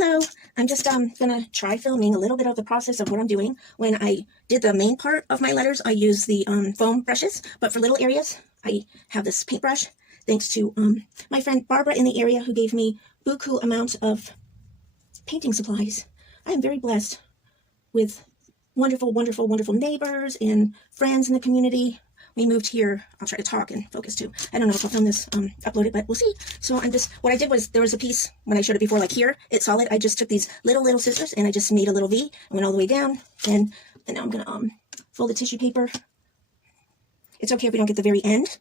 Hello, I'm just gonna try filming a little bit of the process of what I'm doing. When I did the main part of my letters, I used the foam brushes, but for little areas, I have this paintbrush, thanks to my friend Barbara in the area who gave me buku amounts of painting supplies. I am very blessed with wonderful, wonderful, wonderful neighbors and friends in the community. We moved here. I'll try to talk and focus too. I don't know if I'll film this, upload it, but we'll see. So what I did was, there was a piece, when I showed it before, like here, it's solid. I just took these little scissors and I just made a little V and went all the way down. And now I'm going to fold the tissue paper. It's okay if we don't get the very end,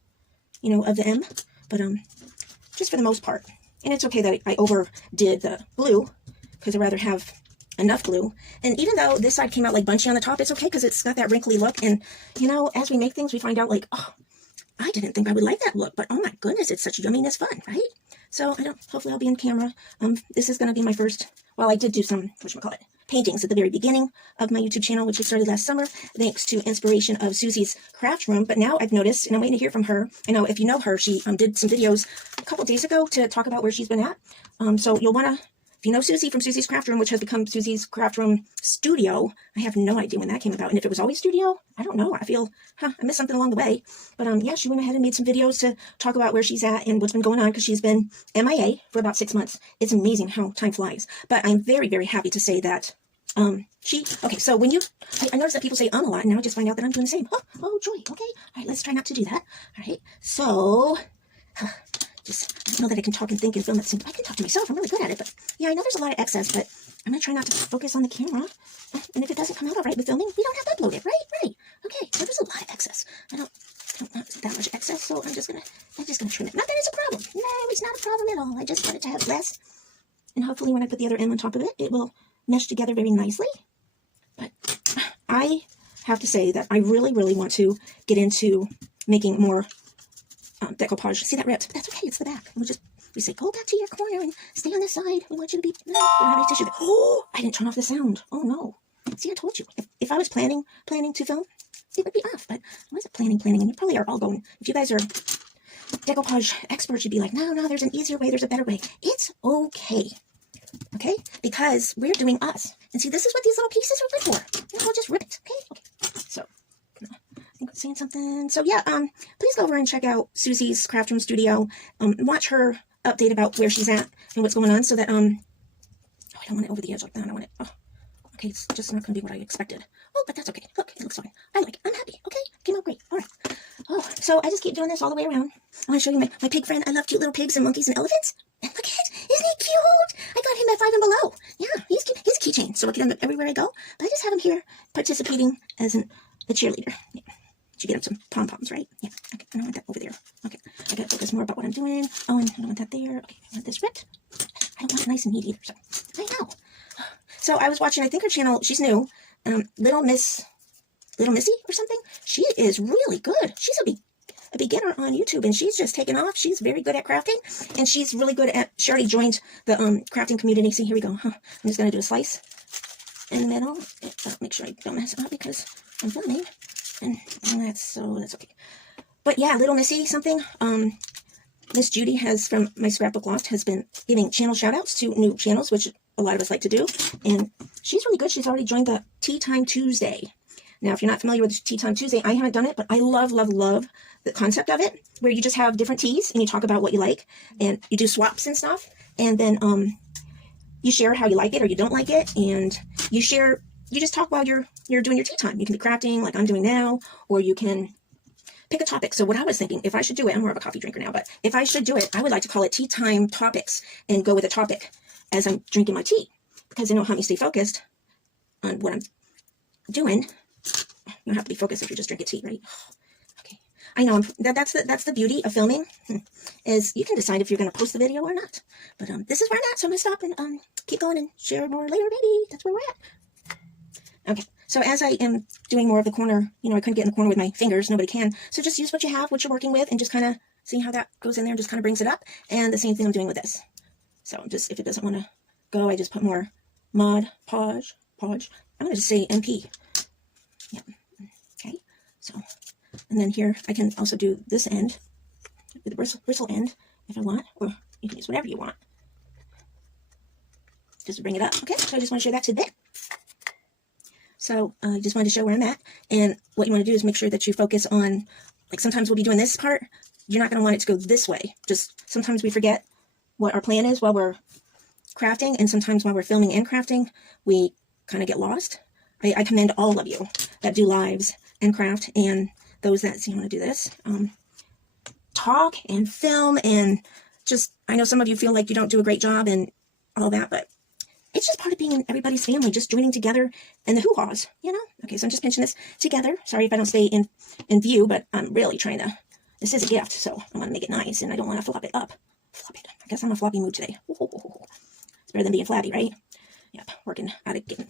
you know, of the M, but just for the most part. And it's okay that I overdid the glue, because I'd rather have enough glue. And even though this side came out like bunchy on the top, it's okay because it's got that wrinkly look. And you know, as we make things, we find out like, oh, I didn't think I would like that look, but oh my goodness, it's such yumminess fun, right? So hopefully I'll be in camera. This is going to be my first, well, I did do some, whatchamacallit, paintings at the very beginning of my YouTube channel, which we started last summer, thanks to inspiration of Susie's Craftroom. But now I've noticed, and I'm waiting to hear from her. I know if you know her, she did some videos a couple days ago to talk about where she's been at. So you'll want to, if you know Susie from Susie's Craftroom, which has become Susie's Craftroom Studio, I have no idea when that came about. And if it was always studio, I don't know. I feel, I missed something along the way. But yeah, she went ahead and made some videos to talk about where she's at and what's been going on, because she's been MIA for about 6 months. It's amazing how time flies. But I'm very, very happy to say that okay, so when I notice that people say a lot, and now I just find out that I'm doing the same. Oh, joy. Okay. All right, let's try not to do that. All right. So, I don't know that I can talk and think and film at the same time. I can talk to myself. I'm really good at it, but yeah, I know there's a lot of excess, but I'm going to try not to focus on the camera. And if it doesn't come out all right with filming, we don't have to upload it, right? Okay, so there's a lot of excess. I don't want that much excess, so I'm just gonna trim it. Not that it's a problem. No, it's not a problem at all. I just wanted to have less. And hopefully when I put the other end on top of it, it will mesh together very nicely. But I have to say that I really, really want to get into making more decoupage. See that ripped? But that's okay. It's the back. We say, go back to your corner and stay on this side. We want you to be, we don't have any tissue. Oh, I didn't turn off the sound. Oh no. See, I told you. If I was planning to film, it would be off. But I wasn't planning. And you probably are all going, if you guys are decoupage experts, you'd be like, no, there's an easier way. There's a better way. It's okay. Okay? Because we're doing us. And see, this is what these little pieces are good for. You know, we'll just rip it. Okay? So, I think I'm saying something. So yeah, please go over and check out Susie's Craftroom Studio. Watch her update about where she's at and what's going on, so that, oh, I don't want it over the edge like that. I want it, oh, okay, it's just not going to be what I expected. Oh, but that's okay. Look, it looks fine. I like it. I'm happy. Okay? It came out great. All right. Oh, so I just keep doing this all the way around. I want to show you my pig friend. I love cute little pigs and monkeys and elephants. And look at it. Isn't he cute? I got him at 5 and below. Yeah, he's cute. He's a keychain, so I get him everywhere I go. But I just have him here participating as a cheerleader. Yeah. You get him some pom-poms, right? Yeah. Okay, I don't want that over there. Okay, I gotta focus more about what I'm doing. Oh, and I don't want that there. Okay, I want this ripped. I don't want it nice and neat either, so I know. So I was watching, I think her channel, she's new, HeyLittleMissy or something. She is really good. She's a beginner on YouTube, and she's just taken off. She's very good at crafting, and she's really good at, she already joined the crafting community. See, here we go. I'm just gonna do a slice in the middle. Make sure I don't mess it up because I'm filming. And that's okay. But yeah, Little Missy something. Miss Judy has, from my Scrapbook Loft, has been giving channel shout outs to new channels, which a lot of us like to do. And she's really good. She's already joined the Tea Time Tuesday. Now, if you're not familiar with Tea Time Tuesday, I haven't done it, but I love the concept of it, where you just have different teas and you talk about what you like, and you do swaps and stuff. And then you share how you like it or you don't like it, and you just talk while you're doing your tea time. You can be crafting like I'm doing now, or you can pick a topic. So what I was thinking, if I should do it, I'm more of a coffee drinker now, but if I should do it, I would like to call it Tea Time Topics and go with a topic as I'm drinking my tea, because it'll help me stay focused on what I'm doing. You don't have to be focused if you're just drinking tea, right? Okay. I know that's the beauty of filming, is you can decide if you're going to post the video or not. But this is where I'm at, so I'm going to stop and keep going and share more later, maybe. That's where we're at. Okay, so as I am doing more of the corner, you know, I couldn't get in the corner with my fingers. Nobody can. So just use what you have, what you're working with, and just kind of see how that goes in there and just kind of brings it up. And the same thing I'm doing with this. So just, if it doesn't want to go, I just put more Mod Podge. I'm going to just say MP. Yeah. Okay, so, and then here I can also do this end, the bristle end, if I want, or you can use whatever you want. just to bring it up. Okay, so I just want to show that tidbit. So I just wanted to show where I'm at, and what you want to do is make sure that you focus on, like sometimes we'll be doing this part, you're not going to want it to go this way. Just sometimes we forget what our plan is while we're crafting, and sometimes while we're filming and crafting, we kind of get lost. I commend all of you that do lives and craft, and those that see, I want to do this, talk and film, and just, I know some of you feel like you don't do a great job and all that, but it's just part of being in everybody's family, just joining together and the hoo-haws, you know? Okay, so I'm just pinching this together. Sorry if I don't stay in view, but I'm really trying to, this is a gift, so I want to make it nice, and I don't want to flop it up. Flop it. I guess I'm in a floppy mood today. It's better than being flabby, right? Yep, working out of getting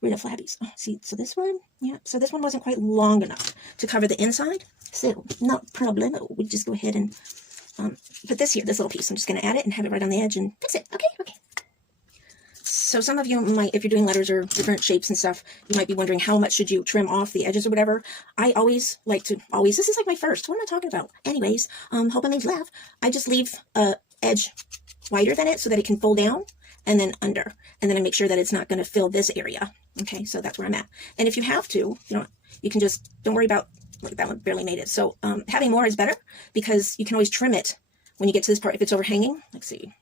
rid of flabbies. Oh, see, so this one, yeah, so this one wasn't quite long enough to cover the inside, so not problem. We just go ahead and put this here, this little piece. I'm just going to add it and have it right on the edge and fix it. Okay, okay. So some of you might, if you're doing letters or different shapes and stuff, you might be wondering how much should you trim off the edges or whatever. I always like to, this is like my first, what am I talking about? Anyways, hope I made you laugh. I just leave a edge wider than it so that it can fold down and then under. And then I make sure that it's not going to fill this area. Okay, so that's where I'm at. And if you have to, you can just, don't worry about, like that one barely made it. So having more is better because you can always trim it when you get to this part if it's overhanging. Let's see.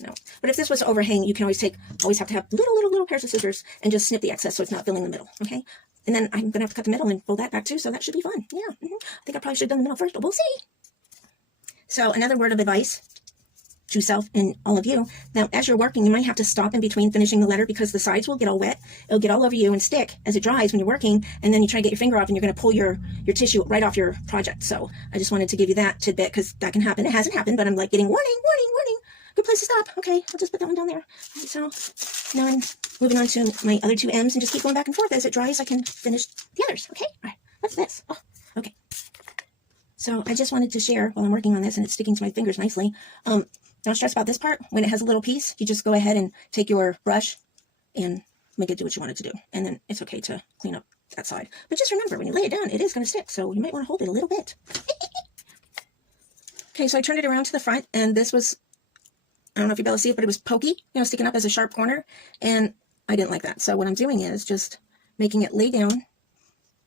No. But if this was to overhang, you can always have to have little pairs of scissors and just snip the excess so it's not filling the middle, okay? And then I'm going to have to cut the middle and fold that back too, so that should be fun. Yeah, I think I probably should have done the middle first, but we'll see. So another word of advice to self and all of you. Now, as you're working, you might have to stop in between finishing the letter because the sides will get all wet. It'll get all over you and stick as it dries when you're working, and then you try to get your finger off and you're going to pull your tissue right off your project. So I just wanted to give you that tidbit because that can happen. It hasn't happened, but I'm like getting warning. Good place to stop. Okay, I'll just put that one down there. All right, so now I'm moving on to my other two M's and just keep going back and forth. As it dries, I can finish the others. Okay, all right, what's this? Oh, okay. So I just wanted to share while I'm working on this, and it's sticking to my fingers nicely. Don't stress about this part. When it has a little piece, you just go ahead and take your brush and make it do what you want it to do. And then it's okay to clean up that side. But just remember, when you lay it down, it is going to stick, so you might want to hold it a little bit. Okay, so I turned it around to the front, and this was, I don't know if you'll be able to see it, but it was pokey, sticking up as a sharp corner, and I didn't like that. So what I'm doing is just making it lay down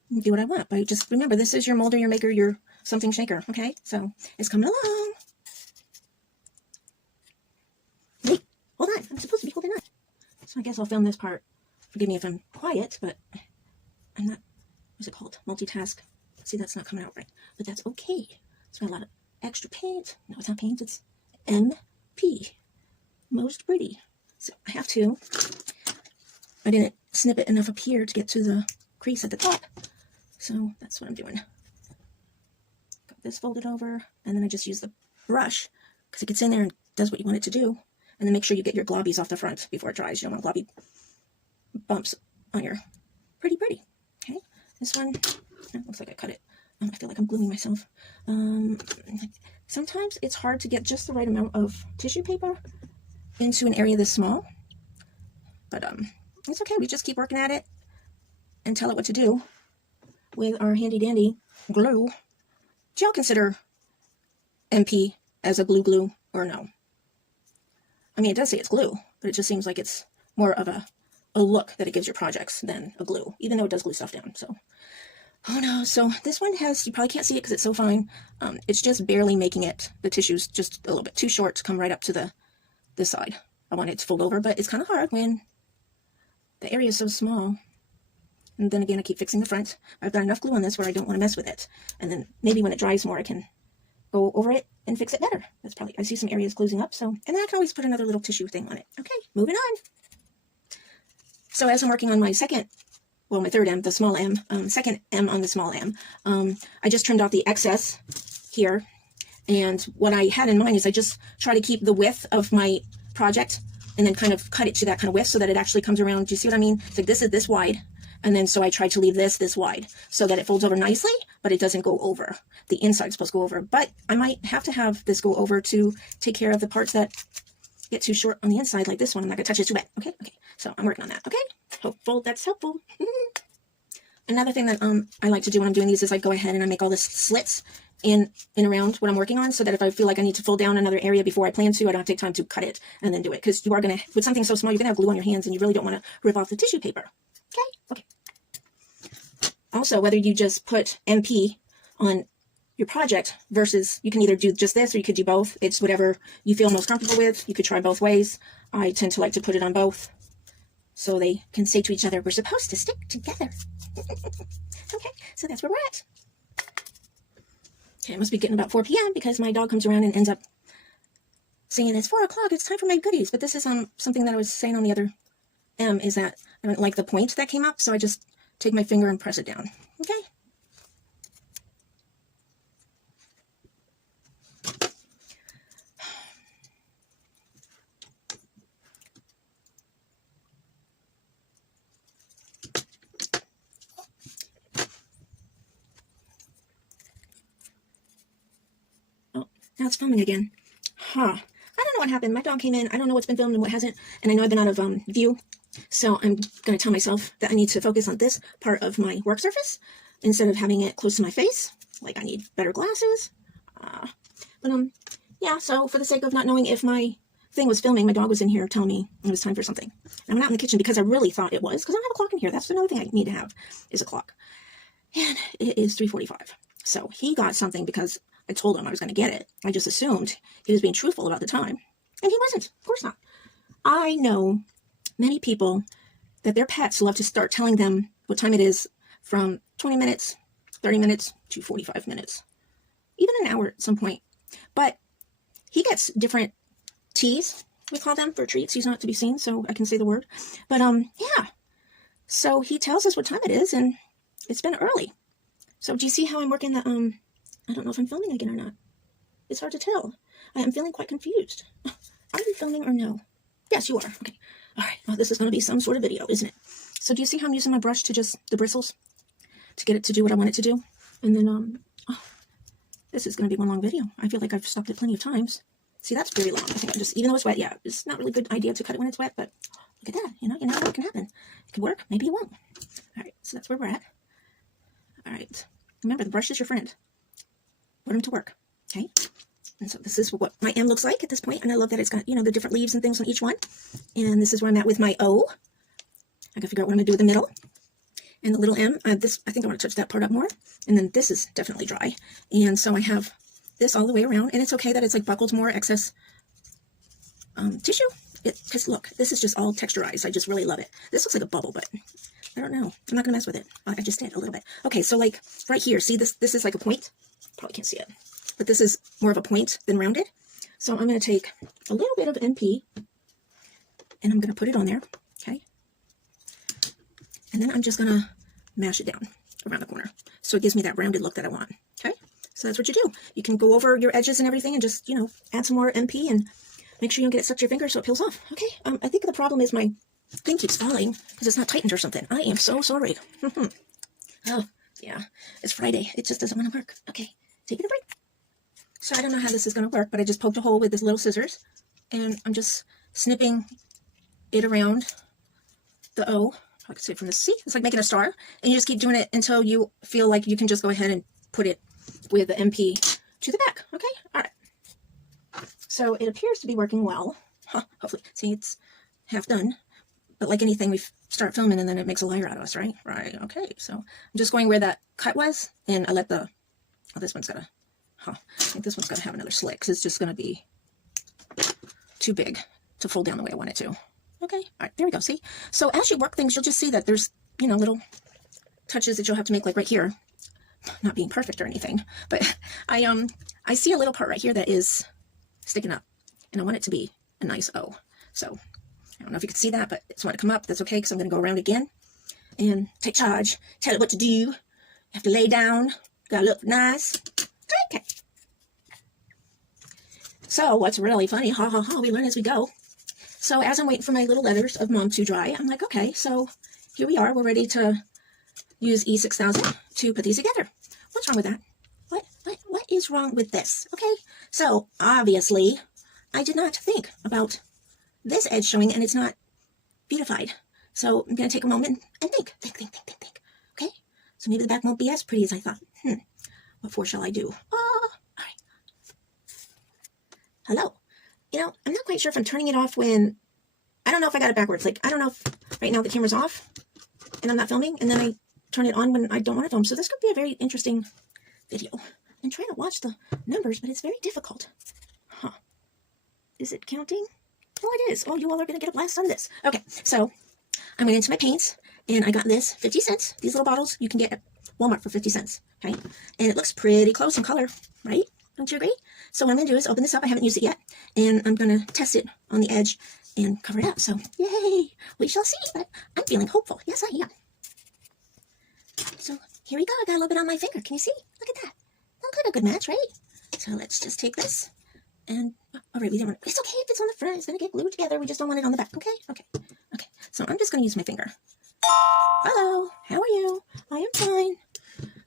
and do what I want. But just remember, this is your molder, your maker, your something shaker, okay? So it's coming along. Wait, hold on. I'm supposed to be holding on. So I guess I'll film this part. Forgive me if I'm quiet, but I'm not, what's it called? Multitask. See, that's not coming out right, but that's okay. It's got a lot of extra paint. No, it's not paint, it's MP. Most pretty. So I have to, I didn't snip it enough up here to get to the crease at the top. So that's what I'm doing. Got this folded over, and then I just use the brush because it gets in there and does what you want it to do. And then make sure you get your globbies off the front before it dries. You don't want globby bumps on your pretty. Okay, this one, looks like I cut it. I feel like I'm gluing myself. Sometimes it's hard to get just the right amount of tissue paper into an area this small. But it's okay. We just keep working at it and tell it what to do with our handy dandy glue. Do y'all consider MP as a glue or no? I mean, it does say it's glue, but it just seems like it's more of a look that it gives your projects than a glue, even though it does glue stuff down. So, oh no. So this one has, you probably can't see it because it's so fine. It's just barely making it, the tissue's just a little bit too short to come right up to this side. I want it to fold over, but it's kind of hard when the area is so small. And then again, I keep fixing the front. I've got enough glue on this where I don't want to mess with it. And then maybe when it dries more, I can go over it and fix it better. That's probably, I see some areas closing up, so, and then I can always put another little tissue thing on it. Okay, moving on. So as I'm working on my second, well, my third M, the small M, second M on the small M, I just trimmed off the excess here. And what I had in mind is I just try to keep the width of my project and then kind of cut it to that kind of width so that it actually comes around. Do you see what I mean? It's like this is this wide. And then so I tried to leave this wide so that it folds over nicely, but it doesn't go over. The inside's supposed to go over, but I might have to have this go over to take care of the parts that get too short on the inside, like this one. I'm not gonna touch it too wet. Okay. So I'm working on that. Okay. Hopeful that's helpful. Another thing that I like to do when I'm doing these is I go ahead and I make all the slits in and around what I'm working on, so that if I feel like I need to fold down another area before I plan to, I don't have to take time to cut it and then do it. Because you are going to, with something so small, you're going to have glue on your hands, and you really don't want to rip off the tissue paper. Okay. Also, whether you just put MP on your project versus, you can either do just this or you could do both. It's whatever you feel most comfortable with. You could try both ways. I tend to like to put it on both so they can say to each other, we're supposed to stick together. Okay, so that's where we're at. Okay, it must be getting about 4 p.m. because my dog comes around and ends up saying, it's 4 o'clock, it's time for my goodies. But this is something that I was saying on the other M, is that I don't like the point that came up, so I just take my finger and press it down. Okay? Now it's filming again. I don't know what happened. My dog came in. I don't know what's been filmed and what hasn't. And I know I've been out of view. So I'm going to tell myself that I need to focus on this part of my work surface instead of having it close to my face. Like, I need better glasses. Yeah, so for the sake of not knowing if my thing was filming, my dog was in here telling me it was time for something. And I went out in the kitchen because I really thought it was, because I don't have a clock in here. That's another thing I need to have, is a clock. And it is 3:45. So he got something because I told him I was going to get it. I just assumed he was being truthful about the time. And he wasn't. Of course not. I know many people that their pets love to start telling them what time it is from 20 minutes, 30 minutes to 45 minutes. Even an hour at some point. But he gets different teas, we call them, for treats. He's not to be seen, so I can say the word. But, yeah. So he tells us what time it is, and it's been early. So do you see how I'm working the, I don't know if I'm filming again or not. It's hard to tell. I am feeling quite confused. Are you filming or no? Yes, you are. Okay. All right. Well, this is going to be some sort of video, isn't it? So do you see how I'm using my brush to just, the bristles, to get it to do what I want it to do? And then, this is going to be one long video. I feel like I've stopped it plenty of times. See, that's very long. I think I just, even though it's wet, yeah, it's not really a good idea to cut it when it's wet, but look at that. You never know what can happen. It could work. Maybe it won't. All right. So that's where we're at. All right. Remember, the brush is your friend. Put them to work. Okay. And so this is what my M looks like at this point. And I love that it's got, the different leaves and things on each one. And this is where I'm at with my O. I gotta figure out what I'm gonna do with the middle. And the little M, I think I want to touch that part up more. And then this is definitely dry. And so I have this all the way around. And it's okay that it's like buckled more excess tissue. Because look, this is just all texturized. I just really love it. This looks like a bubble, but I don't know. I'm not gonna mess with it. I just did a little bit. Okay, so like right here, see this is like a point. Probably can't see it. But this is more of a point than rounded. So I'm going to take a little bit of MP and I'm going to put it on there. Okay. And then I'm just going to mash it down around the corner. So it gives me that rounded look that I want. Okay. So that's what you do. You can go over your edges and everything and just, add some more MP and make sure you don't get it stuck to your finger so it peels off. Okay. I think the problem is my thing keeps falling because it's not tightened or something. I am so sorry. Oh, yeah. It's Friday. It just doesn't want to work. Okay. Taking a break. So I don't know how this is going to work, but I just poked a hole with this little scissors, and I'm just snipping it around the O. I can see it from the C. It's like making a star, and you just keep doing it until you feel like you can just go ahead and put it with the MP to the back. Okay? All right. So it appears to be working well. Hopefully. See, it's half done. But like anything, we start filming, and then it makes a liar out of us, right? Right. Okay. So I'm just going where that cut was, and I let the... Oh, this one's got to... I think this one's got to have another slit because it's just going to be too big to fold down the way I want it to. Okay. All right. There we go. See? So as you work things, you'll just see that there's, little touches that you'll have to make, like right here. Not being perfect or anything, but I see a little part right here that is sticking up, and I want it to be a nice O. So I don't know if you can see that, but it's want to come up. That's okay because I'm going to go around again and take charge. Tell it what to do. You have to lay down. Got to look nice. Okay. So what's really funny, we learn as we go. So as I'm waiting for my little letters of Mom to dry, I'm like, okay, so here we are. We're ready to use E6000 to put these together. What's wrong with that? What is wrong with this? Okay, so obviously I did not think about this edge showing, and it's not beautified. So I'm going to take a moment and think. Okay, so maybe the back won't be as pretty as I thought. What for shall I do? All right. Hello. You know, I'm not quite sure if I'm turning it off when, I don't know if I got it backwards. Like, I don't know if right now the camera's off and I'm not filming, and then I turn it on when I don't want to film. So this could be a very interesting video. I'm trying to watch the numbers, but it's very difficult. Huh. Is it counting? Oh, it is. Oh, you all are going to get a blast on this. Okay, so I went into my paints, and I got this 50 cents. These little bottles you can get at Walmart for 50 cents. Okay, and it looks pretty close in color, right? Don't you agree? So what I'm going to do is open this up. I haven't used it yet, and I'm going to test it on the edge and cover it up. So, yay! We shall see, but I'm feeling hopeful. Yes, I am. So, here we go. I got a little bit on my finger. Can you see? Look at that. Look like a good match, right? So, let's just take this. And, all right, we don't want, it's okay if it's on the front. It's going to get glued together. We just don't want it on the back, okay? Okay. So, I'm just going to use my finger. Hello. How are you? I am fine.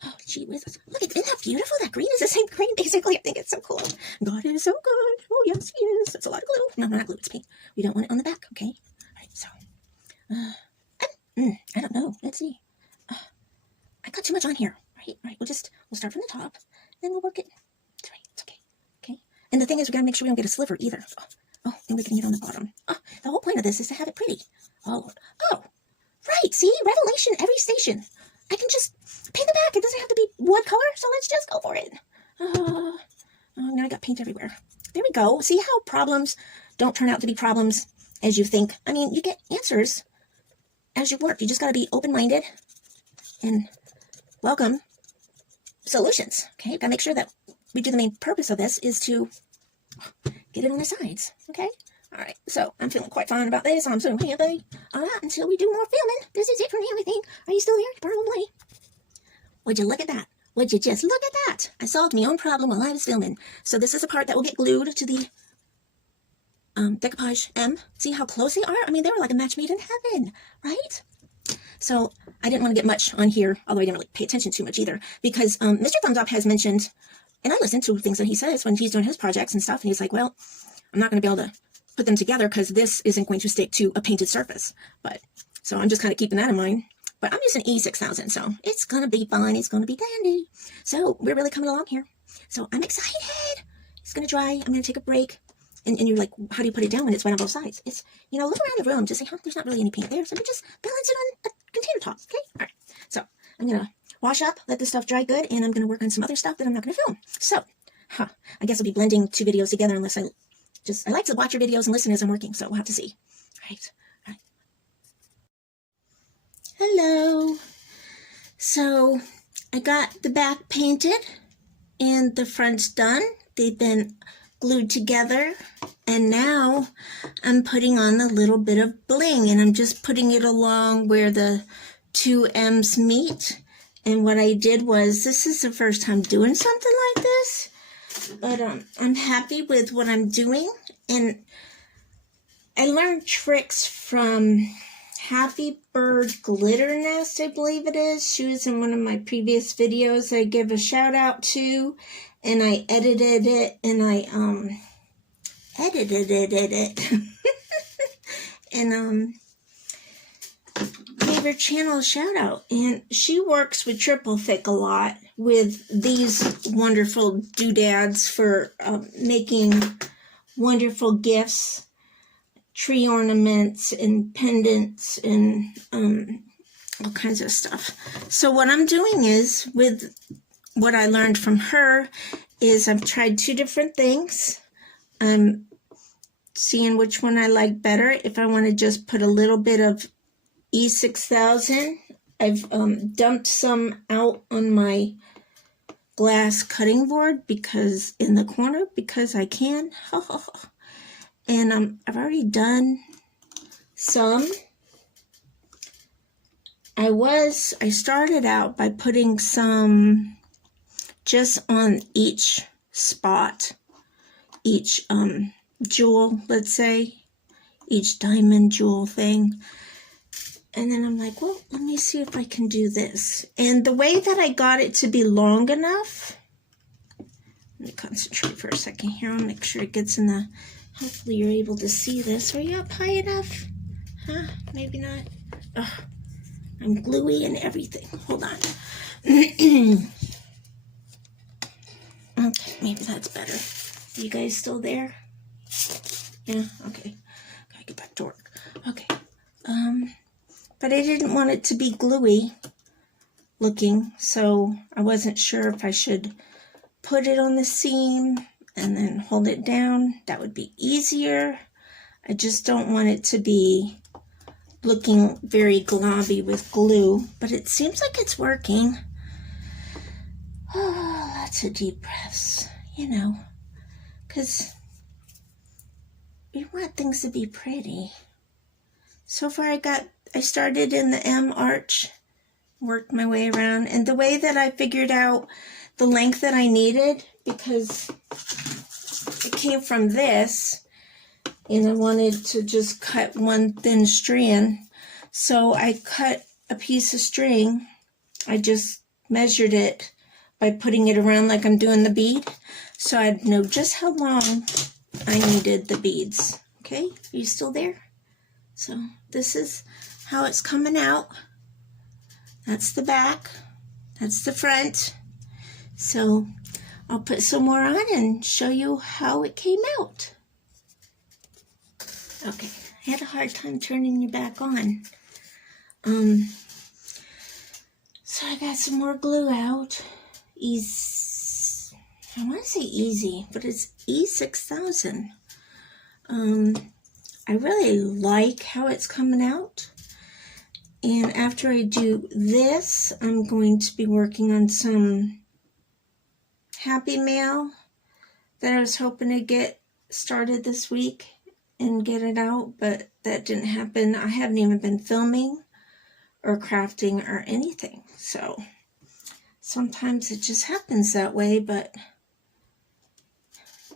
Oh, gee whiz. Look, isn't that beautiful? That green is the same green, basically. I think it's so cool. God is so good. Oh, yes, he is. That's a lot of glue. No, not glue. It's paint. We don't want it on the back, okay? All right, so, I don't know. Let's see. I got too much on here. All right. We'll start from the top, then we'll work it. It's right. It's okay. Okay. And the thing is, we got to make sure we don't get a sliver either. Oh, and we can get on the bottom. Oh, the whole point of this is to have it pretty. Oh, right. See? Revelation every station. I can just paint the back. It doesn't have to be wood color, so let's just go for it. Oh, now I got paint everywhere. There we go. See how problems don't turn out to be problems as you think? I mean, you get answers as you work. You just got to be open-minded and welcome solutions, okay? Got to make sure that we do the main purpose of this is to get it on the sides, okay? All right, so I'm feeling quite fine about this. I'm so happy. All right, until we do more filming. This is it for me, I think. Are you still here? Probably. Would you look at that? Would you just look at that? I solved my own problem while I was filming. So this is the part that will get glued to the decoupage M. See how close they are? I mean, they were like a match made in heaven, right? So I didn't want to get much on here, although I didn't really pay attention too much either, because Mr. Thumbs Up has mentioned, and I listen to things that he says when he's doing his projects and stuff, and he's like, well, I'm not going to be able to put them together because this isn't going to stick to a painted surface. But so I'm just kind of keeping that in mind. But I'm using E6000, so it's going to be fine. It's going to be dandy. So we're really coming along here. So I'm excited. It's going to dry. I'm going to take a break. And you're like, how do you put it down when it's wet on both sides? It's, you know, look around the room. Just say, huh, there's not really any paint there. So we just balance it on a container top. Okay? All right. So I'm going to wash up, let this stuff dry good, and I'm going to work on some other stuff that I'm not going to film. So, I guess I'll be blending two videos together unless I like to watch your videos and listen as I'm working. So we'll have to see. All right. Hello. So I got the back painted and the front's done. They've been glued together, and now I'm putting on a little bit of bling, and I'm just putting it along where the two M's meet. And what I did was, this is the first time doing something like this, but I'm happy with what I'm doing. And I learned tricks from Happy Bird Glitter Nest, I believe it is. She was in one of my previous videos I give a shout out to, and I edited it, and I and gave her channel a shout out. And she works with Triple Thick a lot with these wonderful doodads for making wonderful gifts, tree ornaments and pendants and all kinds of stuff. So what I'm doing is, with what I learned from her, is I've tried two different things. I'm seeing which one I like better. If I want to just put a little bit of E6000, I've dumped some out on my glass cutting board because in the corner, because I can. And I've already done some. I started out by putting some just on each spot, each jewel, let's say, each diamond jewel thing. And then I'm like, well, let me see if I can do this. And the way that I got it to be long enough, let me concentrate for a second here. I'll make sure it gets in the, hopefully you're able to see this. Are you up high enough? Huh? Maybe not. Ugh, I'm gluey and everything. Hold on. maybe that's better. Are you guys still there? Yeah, okay. Gotta get back to work. Okay. But I didn't want it to be gluey looking, so I wasn't sure if I should put it on the seam and then hold it down. That would be easier. I just don't want it to be looking very globby with glue, but it seems like it's working. Oh, lots of deep breaths, you know, because we want things to be pretty. So far I started in the M arch, worked my way around, and the way that I figured out the length that I needed, because it came from this, and I wanted to just cut one thin strand, so I cut a piece of string. I just measured it by putting it around like I'm doing the bead, so I'd know just how long I needed the beads. Okay, are you still there? So this is how it's coming out. That's the back, that's the front. So I'll put some more on and show you how it came out. Okay, I had a hard time turning you back on. So I got some more glue out. I want to say easy, but it's E6000. I really like how it's coming out. And after I do this, I'm going to be working on some Happy Mail that I was hoping to get started this week and get it out, but that didn't happen. I haven't even been filming or crafting or anything, so sometimes it just happens that way, but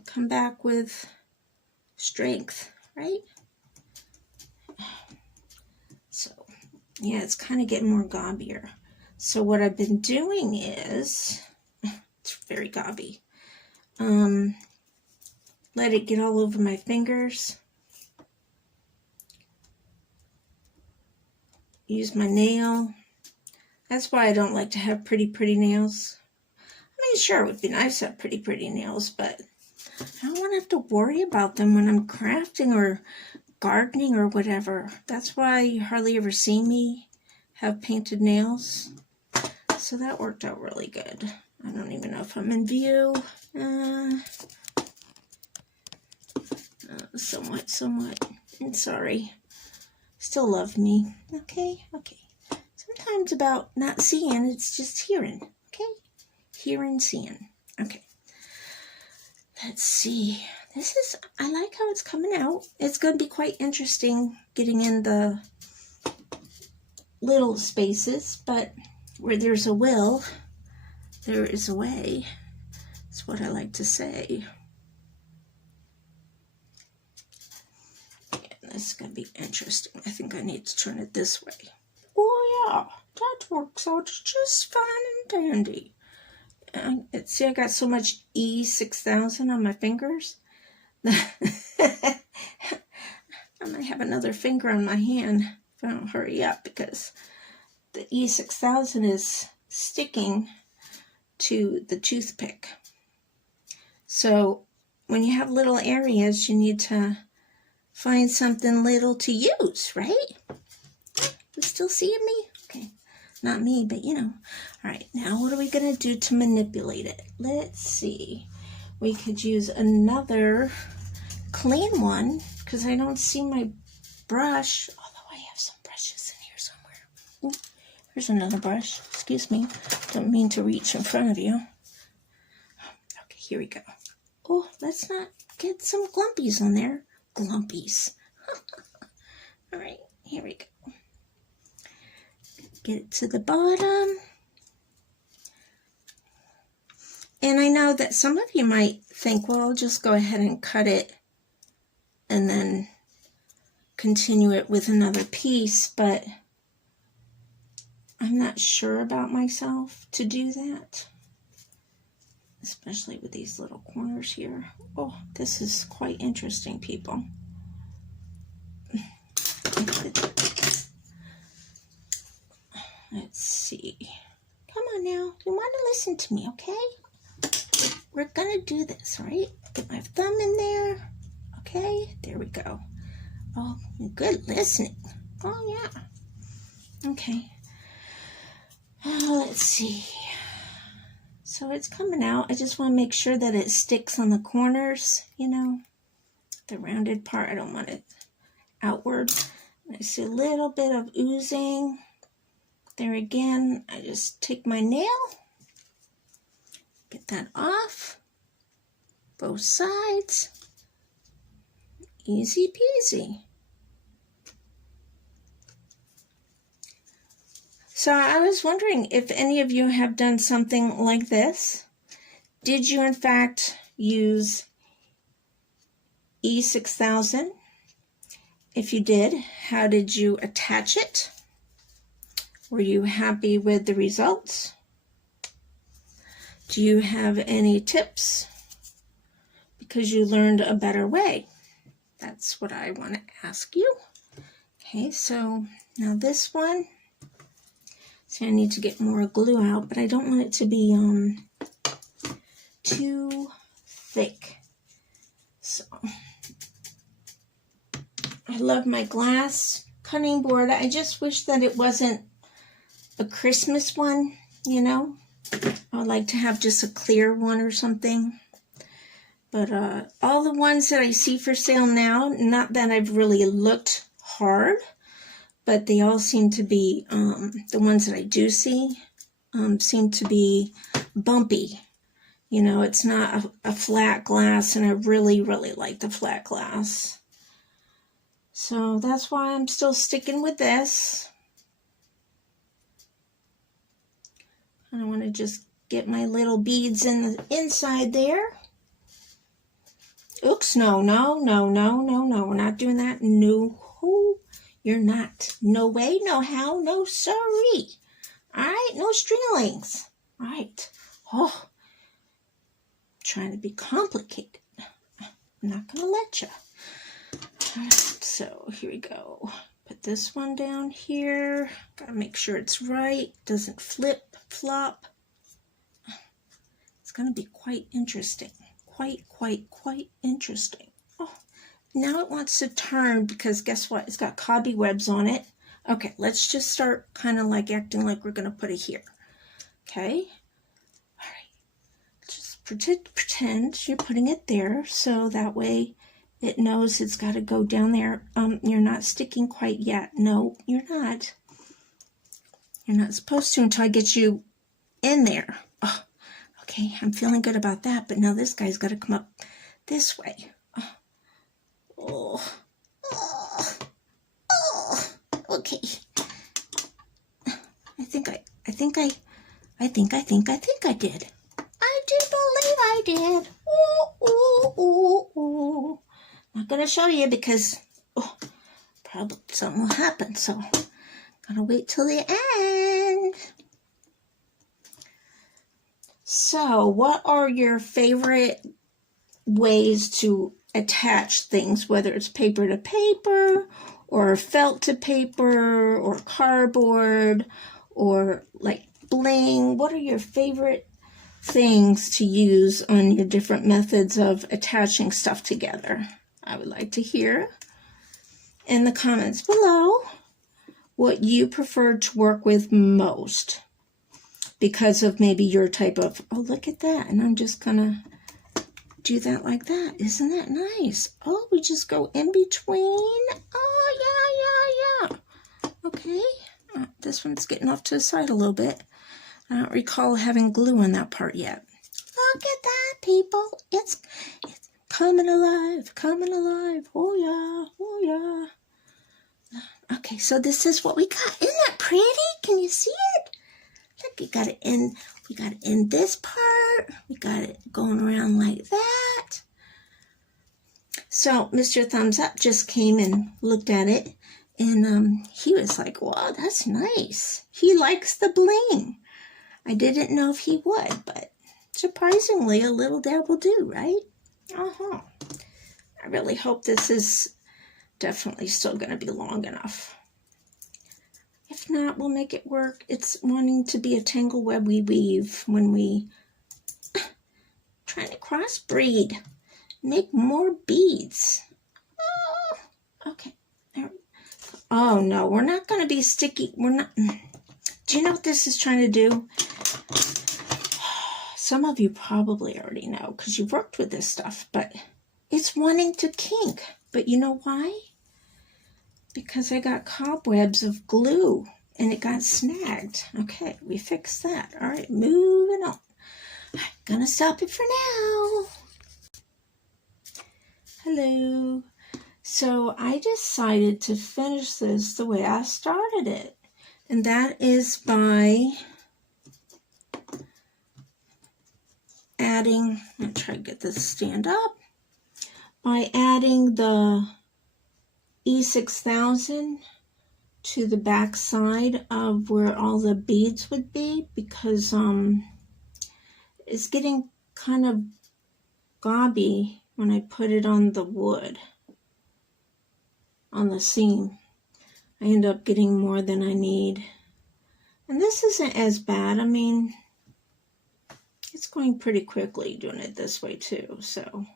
come back with strength, right? So yeah, it's kind of getting more gobbier. So what I've been doing is, it's very gobby, let it get all over my fingers. Use my nail. That's why I don't like to have pretty nails. I mean, sure, it would be nice to have pretty nails, but I don't want to have to worry about them when I'm crafting or gardening or whatever. That's why you hardly ever see me have painted nails. So that worked out really good. I don't even know if I'm in view. Somewhat. I'm sorry. Still love me. Okay. Sometimes about not seeing, it's just hearing. Okay? Hearing, seeing. Okay. Let's see. I like how it's coming out. It's going to be quite interesting getting in the little spaces, but where there's a will, there is a way. That's what I like to say. And this is going to be interesting. I think I need to turn it this way. Oh yeah, that works out just fine and dandy. See, I got so much E6000 on my fingers. I might have another finger on my hand if I don't hurry up, because the E6000 is sticking to the toothpick. So when you have little areas, you need to find something little to use, right? You still seeing me? Okay. Not me, but you know. All right, now what are we going to do to manipulate it? Let's see. We could use another clean one, because I don't see my brush. Although I have some brushes in here somewhere. Ooh, here's another brush. Excuse me. Don't mean to reach in front of you. Okay, here we go. Oh, let's not get some glumpies on there. Glumpies. All right, here we go. Get it to the bottom. And I know that some of you might think, well, I'll just go ahead and cut it and then continue it with another piece, but I'm not sure about myself to do that, especially with these little corners here. Oh, this is quite interesting, people. Let's see. Come on now. You want to listen to me, okay? we're gonna do this, right? Get my thumb in there. Okay, there we go. Oh, good listening. Oh, yeah. Okay. Let's see. So it's coming out. I just want to make sure that it sticks on the corners, you know, the rounded part. I don't want it outward. I see a little bit of oozing. There again, I just take my nail, get that off, both sides. Easy peasy. So I was wondering if any of you have done something like this. Did you in fact use E6000? If you did, how did you attach it? Were you happy with the results? Do you have any tips? Because you learned a better way. That's what I want to ask you. Okay, so now this one. See, I need to get more glue out, but I don't want it to be too thick. So I love my glass cutting board. I just wish that it wasn't a Christmas one, you know. I'd like to have just a clear one or something. But all the ones that I see for sale now, not that I've really looked hard, but they all seem to be, the ones that I do see, seem to be bumpy. You know, it's not a flat glass, and I really, really like the flat glass. So that's why I'm still sticking with this. I want to just get my little beads in the inside there. Oops, no, we're not doing that. No, you're not. No way, no how, no sorry. All right, no stringlings. All right. Oh, trying to be complicated. I'm not going to let you. All right, so here we go. Put this one down here. Got to make sure it's right. Doesn't flip, flop. It's going to be quite interesting. Quite interesting. Oh, now it wants to turn because guess what? It's got cobwebs on it. Okay, let's just start kind of like acting like we're going to put it here. Okay. All right. Just pretend you're putting it there so that way it knows it's got to go down there. You're not sticking quite yet. No, you're not. You're not supposed to until I get you in there. Oh. Okay, I'm feeling good about that, but now this guy's got to come up this way. Oh. Okay. I think I did. I do believe I did. Not gonna show you because probably something will happen, so gotta wait till the end. So, what are your favorite ways to attach things, whether it's paper to paper, or felt to paper, or cardboard, or like bling? What are your favorite things to use on your different methods of attaching stuff together? I would like to hear in the comments below what you prefer to work with most. Because of maybe your type of, oh, look at that. And I'm just going to do that like that. Isn't that nice? Oh, we just go in between. Oh, yeah. Okay. This one's getting off to the side a little bit. I don't recall having glue on that part yet. Look at that, people. It's coming alive. Oh, yeah. Okay, so this is what we got. Isn't that pretty? Can you see it? Look, we got it in this part. We got it going around like that. So Mr. Thumbs Up just came and looked at it, and he was like, wow, that's nice. He likes the bling. I didn't know if he would, but surprisingly, a little dab will do, right? I really hope this is definitely still going to be long enough. If not, we'll make it work. It's wanting to be a tangle web we weave when we trying to crossbreed, make more beads. Oh, okay. There. Oh no, we're not going to be sticky. We're not. Do you know what this is trying to do? Some of you probably already know because you've worked with this stuff, but it's wanting to kink. But you know why? Because I got cobwebs of glue and it got snagged. Okay, we fixed that. All right, moving on. Gonna stop it for now. Hello. So I decided to finish this the way I started it. And that is by adding, I'm gonna try to get this to stand up, by adding the E6000 to the back side of where all the beads would be, because it's getting kind of gobby when I put it on the wood, on the seam. I end up getting more than I need. And this isn't as bad. I mean, it's going pretty quickly doing it this way too. So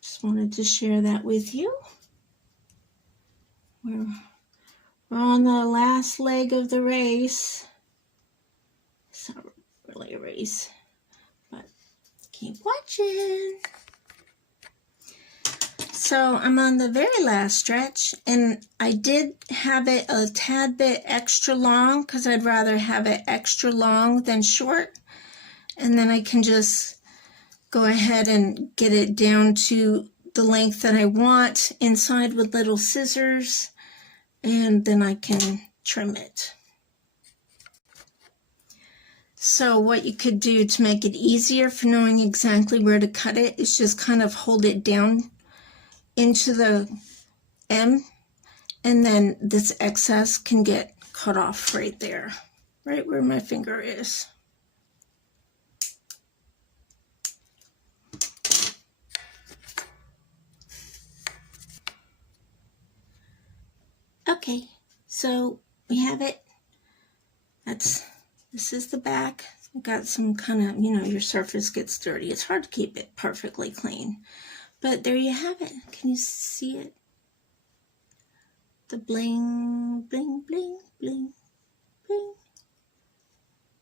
just wanted to share that with you. We're on the last leg of the race. It's not really a race, but keep watching. So I'm on the very last stretch, and I did have it a tad bit extra long because I'd rather have it extra long than short. And then I can just go ahead and get it down to the length that I want inside with little scissors, and then I can trim it. So what you could do to make it easier for knowing exactly where to cut it is just kind of hold it down into the M, and then this excess can get cut off right there, right where my finger is. Okay, so we have it. This is the back. We've got some kind of, you know, your surface gets dirty. It's hard to keep it perfectly clean. But there you have it. Can you see it? The bling, bling, bling, bling, bling.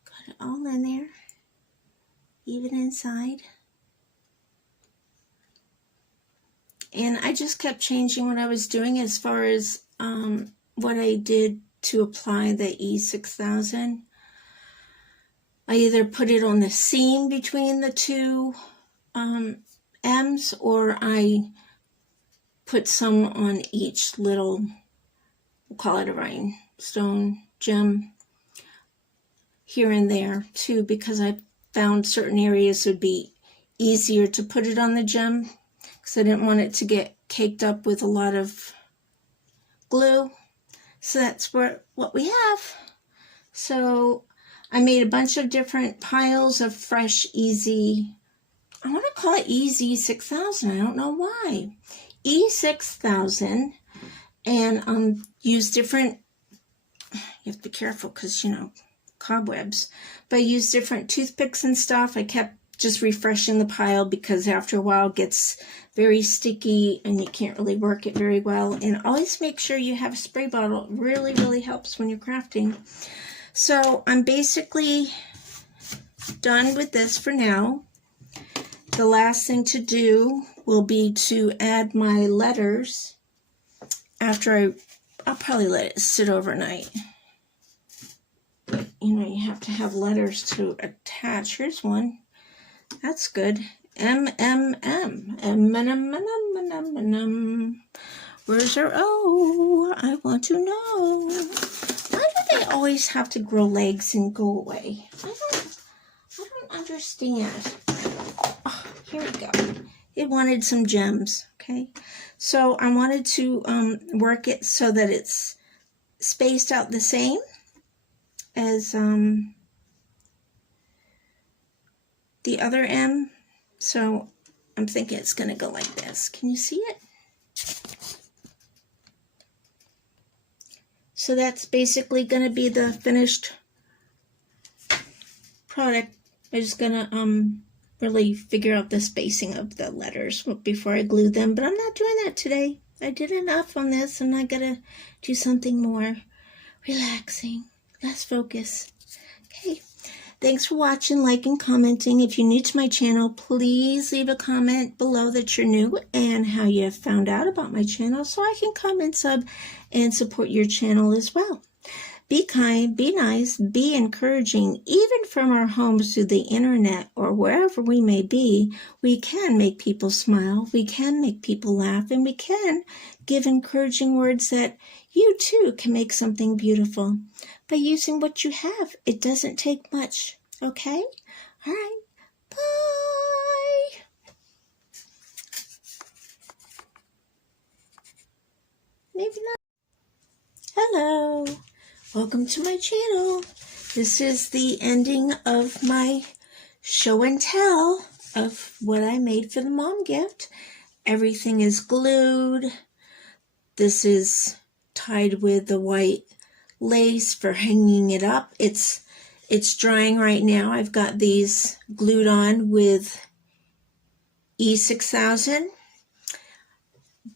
Got it all in there, even inside. And I just kept changing what I was doing as far as what I did to apply the E6000. I either put it on the seam between the two M's, or I put some on each little, we'll call it a rhinestone gem here and there too, because I found certain areas would be easier to put it on the gem because I didn't want it to get caked up with a lot of glue. So that's what we have. So I made a bunch of different piles of fresh, easy, I want to call it EZ6000. I don't know why. E6000, and use different, you have to be careful because, you know, cobwebs, but I used different toothpicks and stuff. I kept just refreshing the pile because after a while it gets very sticky and you can't really work it very well. And always make sure you have a spray bottle. It really, really helps when you're crafting. So I'm basically done with this for now. The last thing to do will be to add my letters after I'll probably let it sit overnight. But, you know, you have to have letters to attach. Here's one. That's good. M-M-M. M-M-M-M-M-M. Where's our O? I want to know. Why do they always have to grow legs and go away? I don't understand. Oh, here we go. It wanted some gems, okay? So I wanted to work it so that it's spaced out the same as the other M. So I'm thinking it's going to go like this. Can you see it? So that's basically going to be the finished product. I'm just going to really figure out the spacing of the letters before I glue them, but I'm not doing that today. I did enough on this. I'm not gonna do something more relaxing, less focus. Okay, thanks for watching, liking, commenting. If you're new to my channel, please leave a comment below that you're new and how you have found out about my channel so I can come and sub and support your channel as well. Be kind, be nice, be encouraging. Even from our homes through the internet or wherever we may be, we can make people smile, we can make people laugh, and we can give encouraging words that you too can make something beautiful by using what you have. It doesn't take much, okay? All right, bye. Maybe not. Hello. Welcome to my channel. This is the ending of my show and tell of what I made for the mom gift. Everything is glued. This is tied with the white lace for hanging it up. It's drying right now. I've got these glued on with E6000,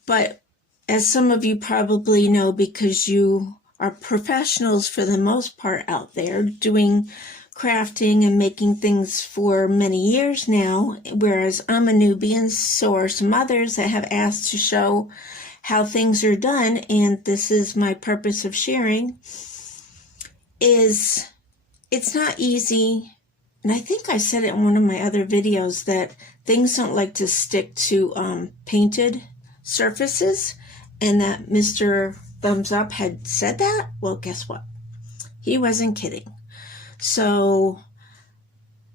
but as some of you probably know, because you are professionals for the most part out there doing crafting and making things for many years now, whereas I'm a newbie and so are some others that have asked to show how things are done, and this is my purpose of sharing, is it's not easy. And I think I said it in one of my other videos that things don't like to stick to painted surfaces, and that Mr. Thumbs Up had said that. Well, guess what? He wasn't kidding. So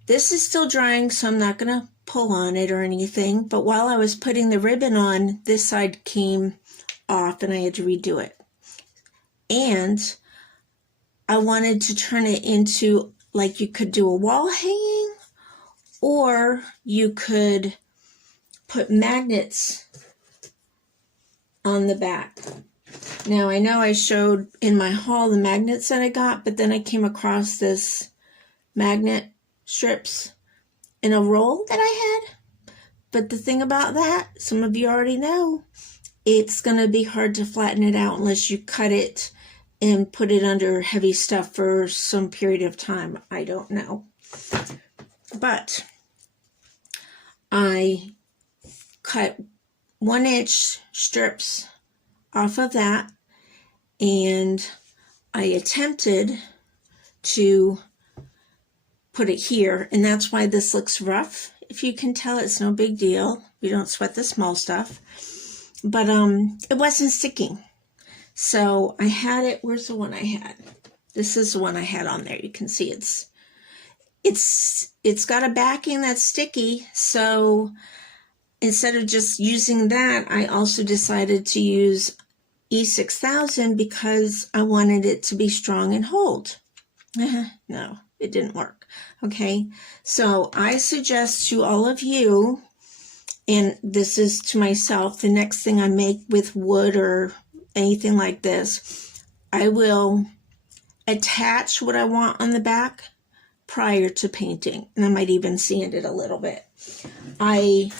this is still drying, so I'm not going to pull on it or anything. But while I was putting the ribbon on, this side came off and I had to redo it. And I wanted to turn it into, like, you could do a wall hanging, or you could put magnets on the back. Now, I know I showed in my haul the magnets that I got, but then I came across this magnet strips in a roll that I had. But the thing about that, some of you already know, it's going to be hard to flatten it out unless you cut it and put it under heavy stuff for some period of time. I don't know. But I cut 1-inch strips off of that, and I attempted to put it here, and that's why this looks rough. If you can tell, it's no big deal. We don't sweat the small stuff. But it wasn't sticking. So I had it. Where's the one I had? This is the one I had on there. You can see it's got a backing that's sticky, so instead of just using that, I also decided to use E6000 because I wanted it to be strong and hold. No, it didn't work. Okay, so I suggest to all of you, and this is to myself, the next thing I make with wood or anything like this, I will attach what I want on the back prior to painting, and I might even sand it a little bit. I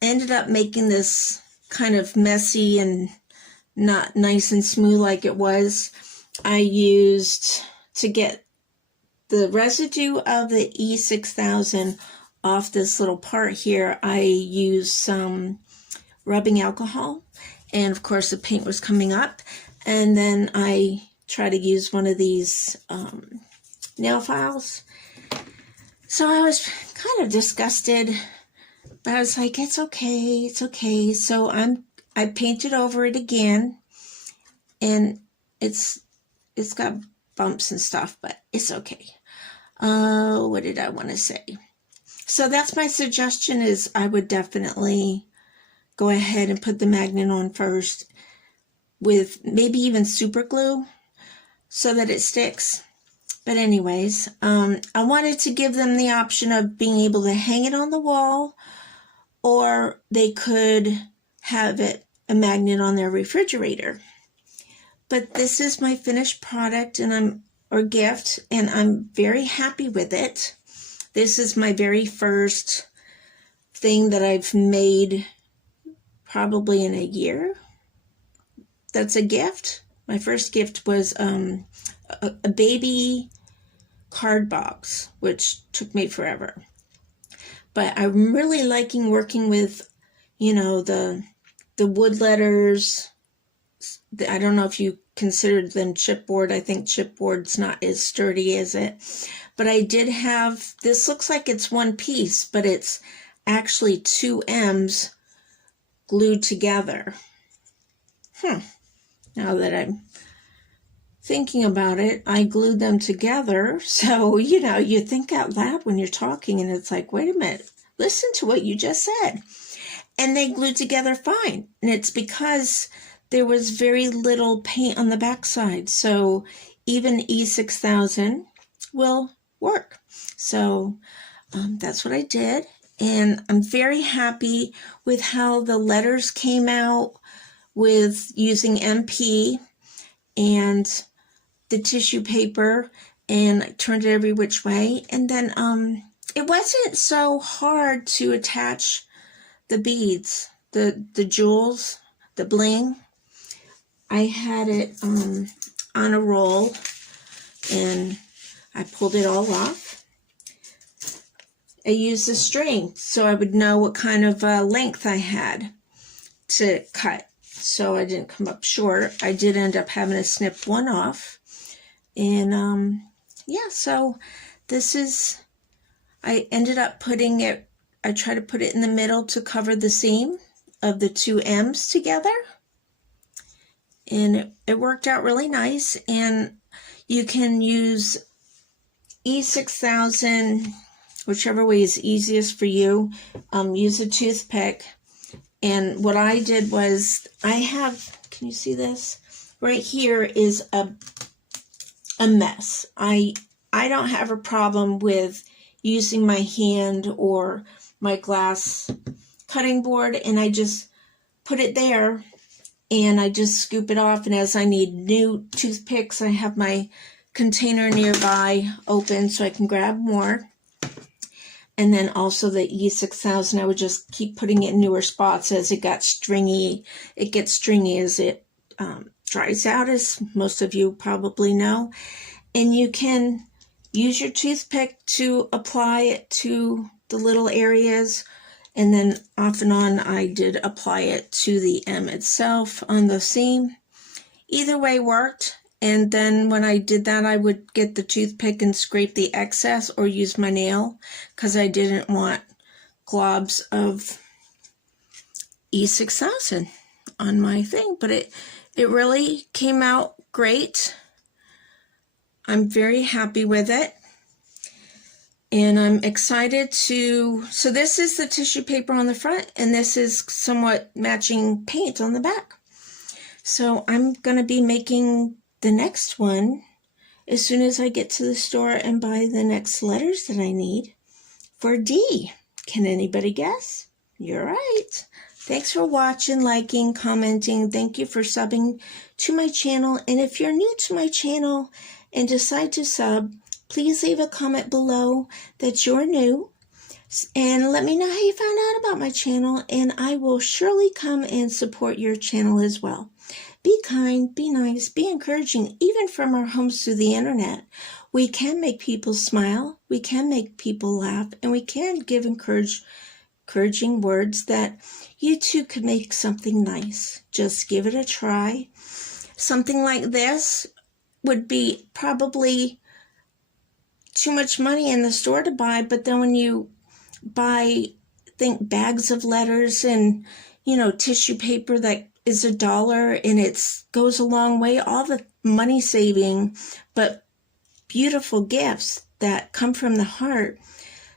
ended up making this kind of messy and not nice and smooth like it was. I used, to get the residue of the E6000 off this little part here, I used some rubbing alcohol, and of course the paint was coming up, and then I try to use one of these nail files. So I was kind of disgusted, but I was like, it's okay, it's okay. So I painted over it again, and it's got bumps and stuff, but it's okay. What did I want to say? So that's my suggestion, is I would definitely go ahead and put the magnet on first with maybe even super glue so that it sticks. But anyways, I wanted to give them the option of being able to hang it on the wall, or they could have it a magnet on their refrigerator. But this is my finished product, and or gift, and I'm very happy with it. This is my very first thing that I've made probably in a year. That's a gift. My first gift was a baby card box, which took me forever. But I'm really liking working with, you know, the wood letters. I don't know if you considered them chipboard. I think chipboard's not as sturdy as it. But I did have, this looks like it's one piece, but it's actually two M's glued together. Now that I'm thinking about it, I glued them together. So, you know, you think out loud when you're talking and it's like, wait a minute, listen to what you just said. And they glued together fine. And it's because there was very little paint on the backside. So even E6000 will work. So that's what I did. And I'm very happy with how the letters came out with using MP and the tissue paper, and I turned it every which way. And then it wasn't so hard to attach the beads, the jewels, the bling. I had it on a roll and I pulled it all off. I used a string so I would know what kind of length I had to cut, so I didn't come up short. I did end up having to snip one off. And yeah, so this is, I ended up putting it, I tried to put it in the middle to cover the seam of the two M's together. And it worked out really nice. And you can use E6000, whichever way is easiest for you. Use a toothpick. And what I did was, I have, can you see this? Right here is a mess. I don't have a problem with using my hand or my glass cutting board, and I just put it there and I just scoop it off. And as I need new toothpicks, I have my container nearby open so I can grab more. And then also the E6000, I would just keep putting it in newer spots as it got stringy. It gets stringy as it dries out, as most of you probably know. And you can use your toothpick to apply it to the little areas. And then off and on, I did apply it to the M itself on the seam. Either way worked. And then when I did that, I would get the toothpick and scrape the excess or use my nail because I didn't want globs of E6000 on my thing. But it really came out great. I'm very happy with it. And I'm excited to, so this is the tissue paper on the front, and this is somewhat matching paint on the back. So I'm going to be making the next one as soon as I get to the store and buy the next letters that I need for D. Can anybody guess? You're right. Thanks for watching, liking, commenting. Thank you for subbing to my channel. And if you're new to my channel and decide to sub, please leave a comment below that you're new and let me know how you found out about my channel, and I will surely come and support your channel as well. Be kind, be nice, be encouraging, even from our homes through the internet. We can make people smile, we can make people laugh, and we can give encouraging words that you too could make something nice. Just give it a try. Something like this would be probably too much money in the store to buy, but then when you buy, think bags of letters and, you know, tissue paper that is $1 and it goes a long way, all the money saving, but beautiful gifts that come from the heart.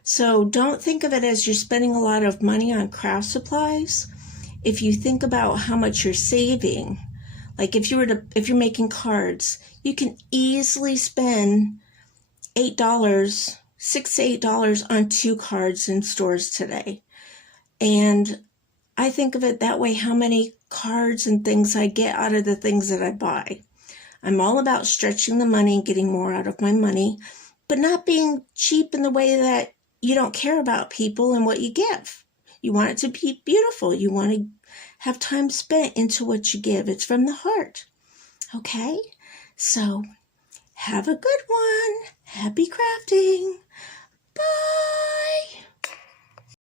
So don't think of it as you're spending a lot of money on craft supplies. If you think about how much you're saving, like if you're making cards, you can easily spend $8, $6 to $8 on 2 cards in stores today. And I think of it that way, how many cards and things I get out of the things that I buy. I'm all about stretching the money and getting more out of my money, but not being cheap in the way that you don't care about people and what you give. You want it to be beautiful. You want to have time spent into what you give. It's from the heart. Okay? So, have a good one. Happy crafting. Bye.